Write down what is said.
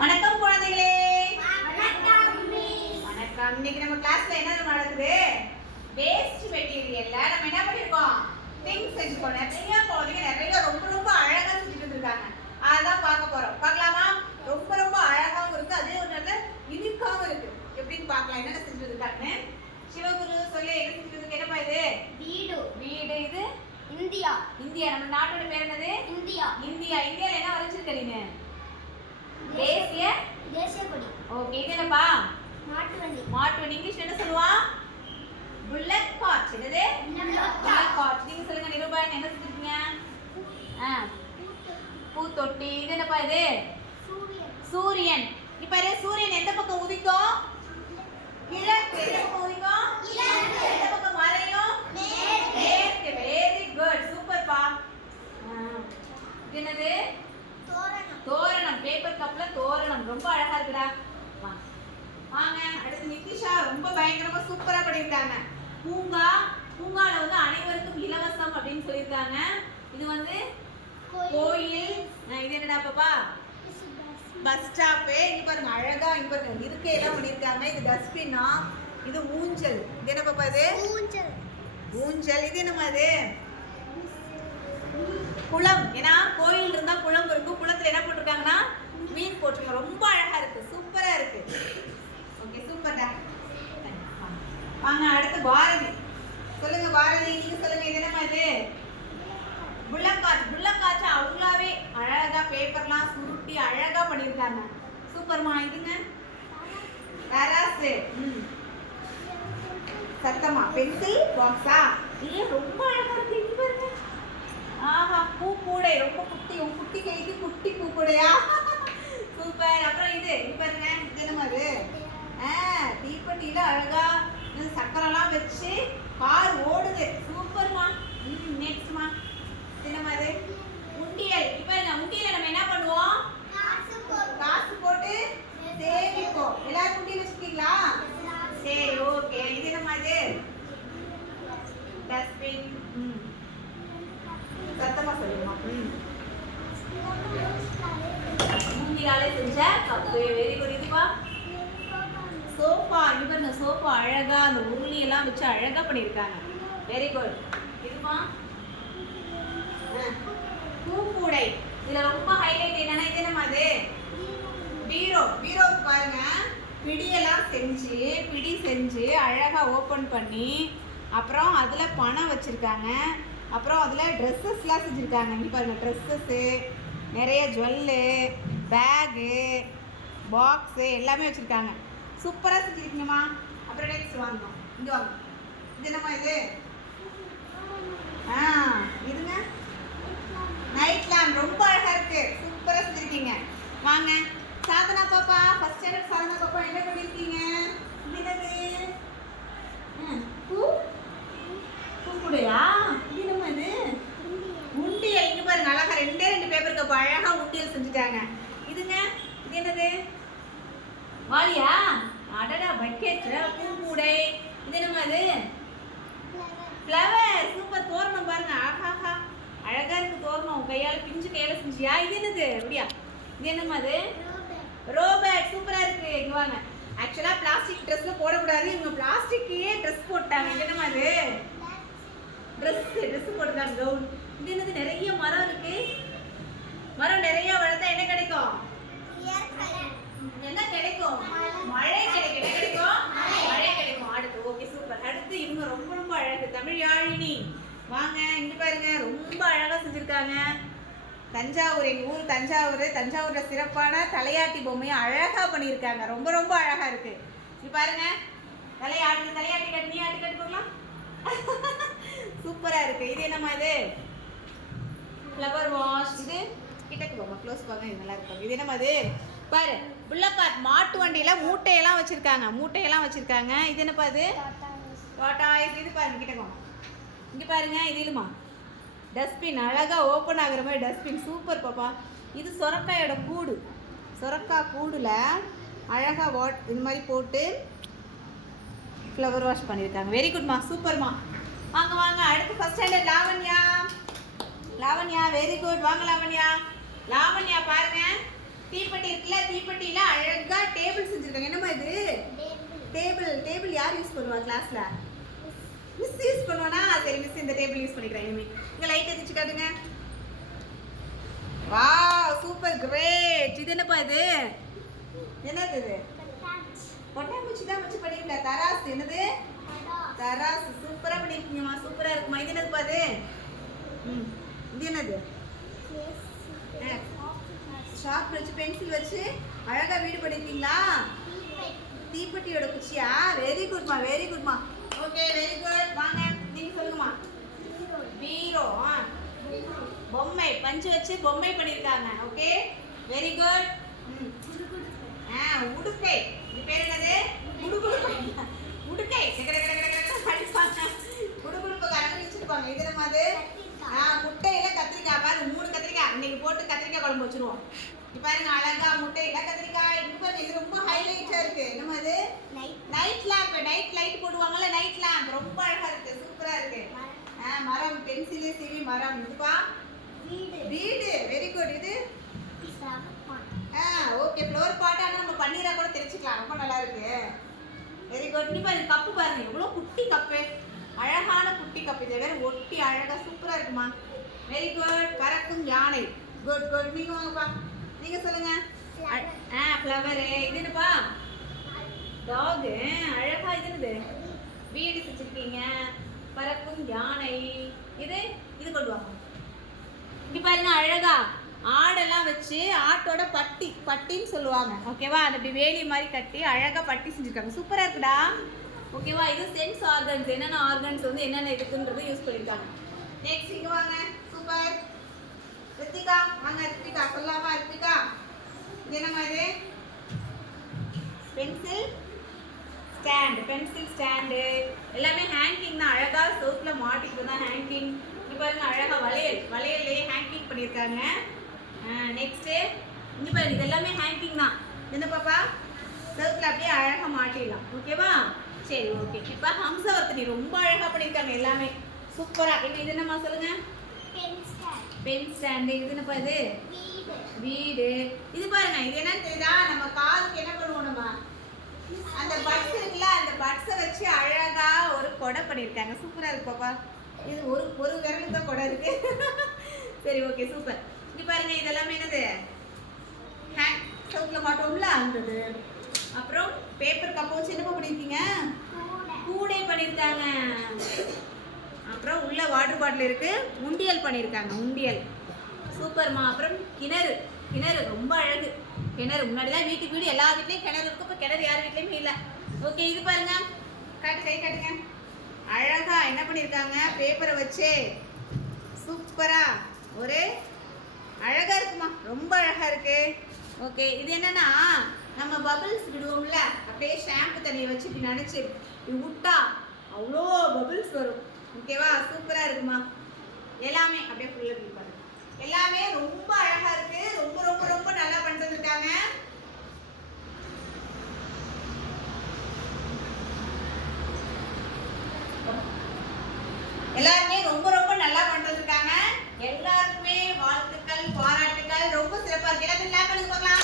வணக்கம் குழந்தைகளே. வணக்கம் மிஸ். வணக்கம். இன்னைக்கு நம்ம கிளாஸ்ல என்ன நடக்குது? வேஸ்ட் மெட்டீரியல்ல நம்ம என்ன பண்ணிருக்கோம்? திங்ஸ் செஞ்சுக்கோம். நிறைய குழந்தைங்க நிறைய ரொம்ப அழகா செஞ்சுட்டு இருக்காங்க. அதான் பார்க்க போறோம். பார்க்கலாமா? ரொம்ப அழகாவும் இருக்கு, அதே ஒரு நல்ல யூனிக்காவும் இருக்கு. எப்படின்னு பார்க்கலாம் என்னென்ன செஞ்சுட்டு இருக்காங்கன்னு. சிவகுரு சொல்லு, என்ன செஞ்சுட்டு இருக்கு? என்னப்பா இது? வீடு. இது இந்தியா. நம்ம நாட்டோட பேர் என்னது? இந்தியால என்ன வரைச்சிருக்க நீங்க? தேசிய கொடி. ஓகே. இது என்னப்பா? மாட்டு வண்டி. இங்கிலீஷ்ல என்ன சொல்லுவான்? Bullock cart. என்னது? Bullock cart. நீங்க சொல்லுங்க நிரூபன், என்ன செஞ்சிருக்கீங்க? பூத்தொட்டி. இது என்னப்பா இது? சூரியன். இப்ப சூரியன் எந்த பக்கம் உதிக்கும்? கிழக்கு. எந்த பக்கம் உதிக்கும்? எந்த பக்கம் மறையும்? மேற்கு. வெரி குட், சூப்பர் பா. இது என்னது? தோரணம். பேப்பர் கப்ல தோரணம். ரொம்ப அழகா இருக்குடா. வாங்க அடுத்து நிதிஷா ரொம்ப பயங்கரமா சூப்பரா பண்ணிருக்காங்க. பூங்கால வந்து அனைவருக்கும் இலவசம் அப்படின்னு சொல்லிருக்காங்க. இது வந்து கோயில். இது என்னடா பாப்பா? Bus stop. இங்க பாருங்க அழகா, இங்க பாருங்க இருக்கையெல்லாம் பண்ணிருக்காங்க. இது டஸ்ட்பின்னா. இது ஊஞ்சல். இது என்ன பாப்பா? இது ஊஞ்சல். இது என்னமா? இது குளம். ஏன்னா கோயில் இருந்தா குளம் இருக்கும். குளத்துல என்ன போட்டிருக்காங்கன்னா மீன் போட்டிருக்காங்க. ரொம்ப அழகா இருக்கு, சூப்பரா இருக்கு. ஓகே, சூப்பர்டா. வாங்க அடுத்து பாரதி. சொல்லுங்க பாரதி, நீங்க சொல்லுங்க. இது என்னமா? இது புல்லக்காச்சு. அவங்களாவே அழகா பேப்பர்லாம் சுருட்டி அழகா பண்ணிருக்காங்க. சூப்பர்மா. இதுங்க தராசு. சத்தமா பென்சில் பாக்ஸா? இது ரொம்ப அழகா இருக்கு. இங்க பாருங்க. ஆஹா, பூக்கூடை. ரொம்ப குட்டி கைக்கு குட்டி பூக்கூடையா? சூப்பர். அப்புறம் இது இங்க பாருங்க. இது என்னமா? அது தீப்பெட்டியில அழகா சக்கரெல்லாம் வச்சு கார் ஓடுது. சூப்பர்மா. நெக்ஸ்ட்மா. இது என்னமா? அது உண்டியல். இப்ப பாருங்க, உண்டியல நம்ம என்ன பண்ணுவோம்? காசு போட்டு சேமிப்போம். எல்லாரும் உண்டியல் வச்சிருக்கீங்களா? சரி, ஓகே. இது என்னமா? இது டஸ்ட்பின். சத்தமா சொல்லுமா? மூங்கிலாலே செஞ்ச கப்பு. Very good. இதுப்பா சோஃபா. இங்க பாருங்க, சோஃபா அழகா அந்த உருளி எல்லாம் வச்சு அழகா பண்ணிருக்காங்க. Very good. இதுப்பா பூக்கூடை. இதுல ரொம்ப ஹைலைட் என்னன்னா, இது என்னமா? அது பீரோவுக்கு பாருங்க பிடி செஞ்சு அழகா ஓபன் பண்ணி, அப்புறம் அதுல பணம் வச்சிருக்காங்க. அப்புறம் அதில் ட்ரெஸ்ஸஸ்லாம் செஞ்சுருக்காங்க. இங்கே பாருங்கள், ட்ரெஸ்ஸஸ்ஸு, நிறைய ஜுவல்லு, பேகு, பாக்ஸு எல்லாமே வச்சுருக்காங்க. சூப்பராக செஞ்சுருக்கீங்கம்மா. அப்புறம் நெக்ஸ்ட் வாங்கணும். இங்கே வாங்க. இது என்னம்மா? இது இதுங்க நைட் லேம்ப். ரொம்ப அழகாக இருக்குது, சூப்பராக செஞ்சுருக்கீங்க. வாங்க சாதனா பாப்பா, ஃபர்ஸ்ட் ஸ்டாண்டர்ட் சாதனா பாப்பா, என்ன பண்ணியிருக்கீங்க? என்னது? பூக்குடையா? இது உண்டியல். இங்க பாருங்க அழகா ரெண்டு பேப்பர் கப் அழகா உண்டியல் செஞ்சுட்டாங்க. இதுங்க இது என்னது? வாளியா? அடடா, பக்கெட். பூக்கூடை. இது என்னமா? அது ஃப்ளவர். சூப்பர். தோரணம் பாருங்க, ஆஹாஹா அழகா இருக்கு தோரணம். பிஞ்சு கையால செஞ்சியா? இது என்னது? அப்படியா? இது என்னமா? அது ரோபோட். சூப்பரா இருக்கு. இங்க வாங்க. ஆக்சுவலா பிளாஸ்டிக் ட்ரெஸ்ல போடக்கூடாது, இவங்க பிளாஸ்டிக்கே ட்ரெஸ் போட்டாங்க. இது என்னமா? அது ட்ரெஸ் போட்டுருக்காங்க, கவுன். இது என்னது? நிறைய மரம் இருக்கு. மரம் நிறைய வளர்த்தா என்ன கிடைக்கும்? என்ன கிடைக்கும்? மழை கிடைக்கும். என்ன கிடைக்கும்? மழை கிடைக்கும். அடுத்து ஓகே, சூப்பர். அடுத்து இவங்க ரொம்ப அழகு, தமிழ் யாழினி. வாங்க இங்க பாருங்க, ரொம்ப அழகா செஞ்சிருக்காங்க. தஞ்சாவூர், எங்க ஊர் தஞ்சாவூர்ல சிறப்பான தலையாட்டி பொம்மையை அழகா பண்ணியிருக்காங்க. ரொம்ப அழகா இருக்கு. இது பாருங்க, தலையாட்டி கட்டு. நீ ஆட்டி கட்டு போகலாம். சூப்பரா இருக்கு. இது என்னமா? இது ஃப்ளவர் வாஷ். இது கிட்டக்கு போமா, க்ளோஸ் பாங்க, இது நல்லா இருக்கும். இது என்னமா? அது பாரு, புல்லக்காட். மாட்டு வண்டியில மூட்டையெல்லாம் வச்சிருக்காங்க. இது என்னப்பா? அது டாடா. இது பாருங்க, கிட்டக்கு இங்க பாருங்க. இது இல்லமா? டஸ்ட்பின். அழகா ஓப்பன் ஆகுற மாதிரி டஸ்ட்பின். சூப்பர் பாப்பா. இது சொரக்காயோட கூடு. சொரக்காய் கூடுல அழகா இது மாதிரி போட்டு ஃப்ளவர் வாஷ் பண்ணியிருக்காங்க. வெரி குட்மா, சூப்பர்மா. வாங்க அடுத்து first standard Lavanya. Very good. வாங்க லாவண்யா பாருங்க, தீப்பெட்டி இருக்குல்ல, தீப்பெட்டியில அழகா டேபிள் செஞ்சிருக்காங்க. என்னம்மா இது? டேபிள் யார் யூஸ் பண்ணுவா கிளாஸ்ல? மிஸ் யூஸ் பண்ணுவானா? சரி மிஸ் இந்த டேபிள் யூஸ் பண்ணிக்கிறேன் இனிமே. இங்க லைட் எதிச்சு காட்டுங்க. Wow super great. இது என்னப்பா இது? என்னது இது? கொட்டாங்குச்சி தான் வச்சு பண்ணிருக்கா. தராசு என்னது? தராசு சூப்பரா பண்ணிருக்கீங்கம்மா. சூப்பரா இருக்குமா. இது என்னதுப்பா இது? இது என்னது? ஷார்ப் வச்சு பென்சில் வச்சு அழகா வீடு பண்ணிருக்கீங்களா? தீப்பெட்டியோட குச்சியா? வெரி குட்மா வெரி குட்மா. Okay very good. வாங்க நீங்க சொல்லுங்கம்மா. பீரோ பொம்மை பஞ்சு வச்சு பொம்மை பண்ணிருக்காங்க. Okay very good. உடுக்கை. இது பேர் என்னது? உடுகுடுப்பை. உடுக்கை அடிப்பாங்க. உடுகுடுப்பை கரண்டி வச்சிருப்பாங்க. இது நம்ம அது முட்டையில கத்திரிக்காய் பாருங்க. 3 கத்திரிக்காய் இன்னைக்கு போட்டு கத்திரிக்காய் குழம்பு வச்சிருவோம். இப்ப பாருங்க அழகா முட்டையில கத்திரிக்காய். இது ரொம்ப ஹைலைட்டா இருக்கு. என்னமா அது? Night lamp. நைட் லைட் போடுவாங்கல்ல நைட் லேம்ப். ரொம்ப அழகா இருக்கு. சூப்பரா இருக்கு. மரம் பென்சில் சிவி மரம். இதுப்பா வீடு. Very good. இது ஓகே ஃப்ளவர் பாட். ஆனா நம்ம பன்னீரா கூட தெரிச்சுக்கலாம். ரொம்ப நல்லா இருக்கு. Very good. நீ பாருங்க கப்பு பாருங்க எவ்வளவு குட்டி கப்பு. அழகான குட்டி கப்பு. இது வேற ஒட்டி அழகா சூப்பரா இருக்குமா. Very good. பறக்கும் யானை. Good good. நீங்க வாங்கப்பா. நீங்க சொல்லுங்க. ஃப்ளவர். இது என்னப்பா? டாக். அழகா இது என்னது? வீடு செஞ்சிருக்கீங்க. பறக்கும் யானை. இது கொண்டு வாங்க. இங்க பாருங்க அழகா ஆடெல்லாம் வச்சு ஆட்டோட பட்டின்னு சொல்லுவாங்க. ஓகேவா? அது அப்படி வேலி மாதிரி கட்டி அழகா பட்டி செஞ்சிருக்காங்க. சூப்பரா இருக்குடா. ஓகேவா? இது சென்ஸ் ஆர்கன்ஸ். என்னென்ன ஆர்கன்ஸ் வந்து என்னென்ன இருக்குன்றது யூஸ் பண்ணிருக்காங்க. நெக்ஸ்ட் இங்க வாங்க. சூப்பர். ரித்திகா வாங்க. ரித்திகா சொல்லாமா? ரித்திகா இது என்ன மாதிரி? பென்சில் ஸ்டாண்டு எல்லாமே ஹேங்கிங் தான். அழகா சோப்ல மாட்டிட்டு தான் ஹேங்கிங். இங்க பாருங்க அழகா வளையல்லையே ஹேங்கிங் பண்ணிருக்காங்க. நெக்ஸ்ட் இங்க பாருங்க இது எல்லாமே ஹேங்கிங் தான். என்ன பாப்பா? சோப்ல அப்படியே அழகா மாட்டிடலாம். ஓகேவா? சரி ஓகே. இப்ப ஹம்சவர்த்தினி ரொம்ப அழகா பண்ணிருக்காங்க எல்லாமே சூப்பரா. இது என்னமா சொல்லுங்க? Pen stand. இது என்னப்பா இது? வீடு. இது பாருங்க இது என்னன்னு தெரியுதா? நம்ம காலுக்கு என்ன பண்ணுவோம்? நம்ம அந்த பட்ஸ் இருக்குல்ல அந்த பட்ஸை வச்சு அழகா ஒரு கொடை பண்ணிருக்காங்க. சூப்பரா இருக்கு பாப்பா. இது ஒரு விரலுக்கு தான் கொடை இருக்கு. சரி ஓகே சூப்பர். இங்க பாருங்க இதெல்லாமே என்னது? ஹேண்ட் சவுக்ல மாட்டோம்ல அந்தது. அப்புறம் பேப்பர் கப் வச்சு என்ன பண்ணிருக்கீங்க? கூடை பண்ணிருக்காங்க. அப்புறம் உள்ள வாட்டர் பாட்டில் இருக்கு. உண்டியல் பண்ணிருக்காங்க. உண்டியல் சூப்பர்மா. அப்புறம் கிணறு ரொம்ப அழகு. கிணறு முன்னாடிலாம் வீட்டுக்கு வீடு எல்லா வீட்லயும் கிணறு இருக்கும். இப்போ கிணறு யார் வீட்லயுமே இல்லை. ஓகே இது பாருங்க. கை காட்டுங்க. அழகா என்ன பண்ணிருக்காங்க? பேப்பரை வச்சு சூப்பரா ஒரு அழகா இருக்குமா. ரொம்ப அழகா இருக்கு. ஓகே இது என்னன்னா நம்ம பபிள்ஸ் விடுவோம்ல அப்படியே ஷாம்பு தண்ணியை வச்சு இப்படி நினைச்சு இப்படி விட்டா அவ்வளோ பபிள்ஸ் வரும். ஓகேவா? சூப்பரா இருக்குமா. எல்லாமே அப்படியே ஃபுல்லா இப்படி பாருங்க. எல்லாமே ரொம்ப அழகா இருக்கு. ரொம்ப ரொம்ப ரொம்ப நல்லா பண்ணிட்டு இருக்காங்க. எல்லாருமே ரொம்ப ரொம்ப நல்லா பண்ணிட்டு இருக்காங்க. எல்லாருக்குமே வாழ்த்துக்கள் பாராட்டுக்கள். ரொம்ப சிறப்பா இருக்கு. எல்லாத்தையும் கிளாப் பண்ணி பார்க்கலாம்.